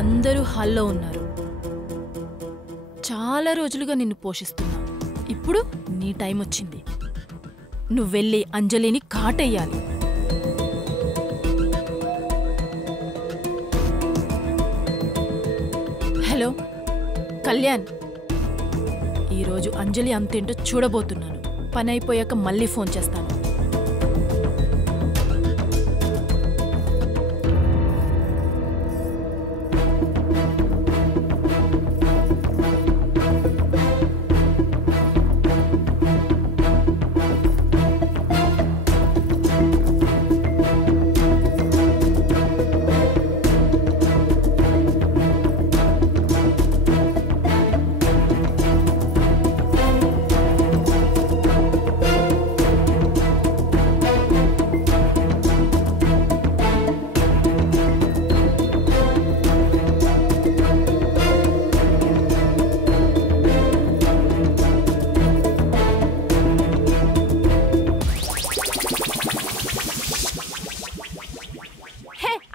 అందరూ హాల్లో ఉన్నారు. చాలా రోజులుగా నిన్ను పోషిస్తున్నా. ఇప్పుడు నీ టైం వచ్చింది. నువ్వెళ్ళి అంజలిని కాటెయ్యాలి. హలో కళ్యాణ్, ఈరోజు అంజలి అంతేంటో చూడబోతున్నాను. పని అయిపోయాక మళ్ళీ ఫోన్ చేస్తాను.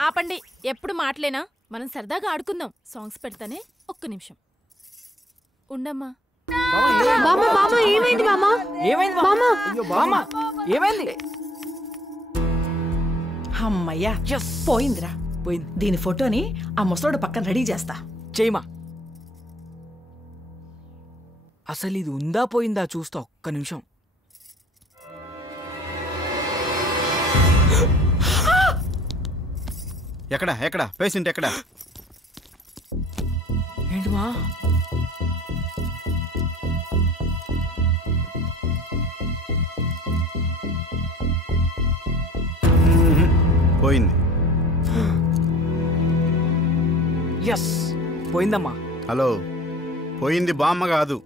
ఆపండి, ఎప్పుడు మాటలేనా? మనం సరదాగా ఆడుకుందాం. సాంగ్స్ పెడతానే, ఒక్క నిమిషం ఉండమ్మా. అమ్మయ్యా, పోయిందిరా. పోయింది. దీని ఫోటోని ఆ ముసలోడు పక్కన రెడీ చేస్తా. చేయమా. అసలు ఇది ఉందా పోయిందా చూస్తా, ఒక్క నిమిషం. ఎక్కడ ఎక్కడ పేషెంట్ ఎక్కడ? ఏంటిమా? పోయింది. ఎస్, పోయిందమ్మా. హలో, పోయింది బామ్మ కాదు.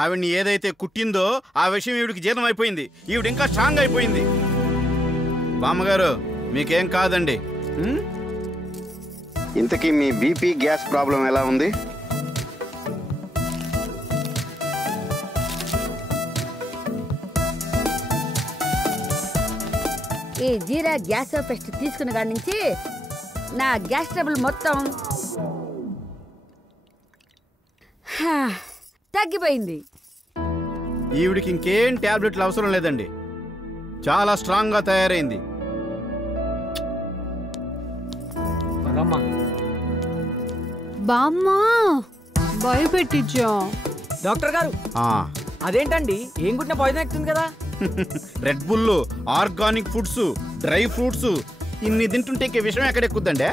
ఆవిడ్ని ఏదైతే కుట్టిందో ఆ విషయం ఈవిడికి జీర్ణం అయిపోయింది. ఈవిడ ఇంకా స్ట్రాంగ్ అయిపోయింది. బామ్మగారు మీకేం కాదండి. ఇంతకీ మీ బీపీ గ్యాస్ ప్రాబ్లం ఎలా ఉంది? ఈ జీరా గ్యాస్ పెస్ట్ తీసుకున్న కాడి నుంచి నా గ్యాస్ ట్రబుల్ మొత్తం తగ్గిపోయింది. ఈవిడికి ఇంకేం టాబ్లెట్లు అవసరం లేదండి. చాలా స్ట్రాంగ్ గా తయారైంది. బామ్మా భయపెట్టించా. డాక్టర్ గారు, అదేంటండి ఏం కుట్టిన పాయిజన్ ఎక్కుతుంది కదా? Red bull, organic foods, dry fruits ఇన్ని తింటుంటే విషయం ఎక్కడ ఎక్కుద్దండి?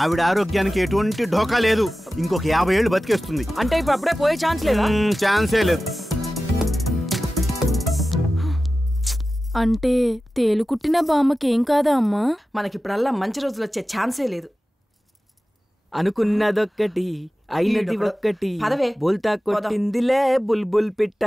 ఆవిడ ఆరోగ్యానికి ఎటువంటి ఢోకా లేదు. ఇంకొక 50 ఏళ్ళు బతికేస్తుంది. అంటే ఇప్పుడు అప్పుడే పోయే ఛాన్స్ లేదా? ఛాన్సే లేదు. అంటే తేలు కుట్టిన బామ్మకేం కాదా అమ్మా? మనకిప్పుడల్లా మంచి రోజులు వచ్చే ఛాన్సే లేదు. అనుకున్నదొక్కటి అయినది ఒక్కటి, బోల్తా కొట్టిందిలే బుల్బుల్ పిట్ట.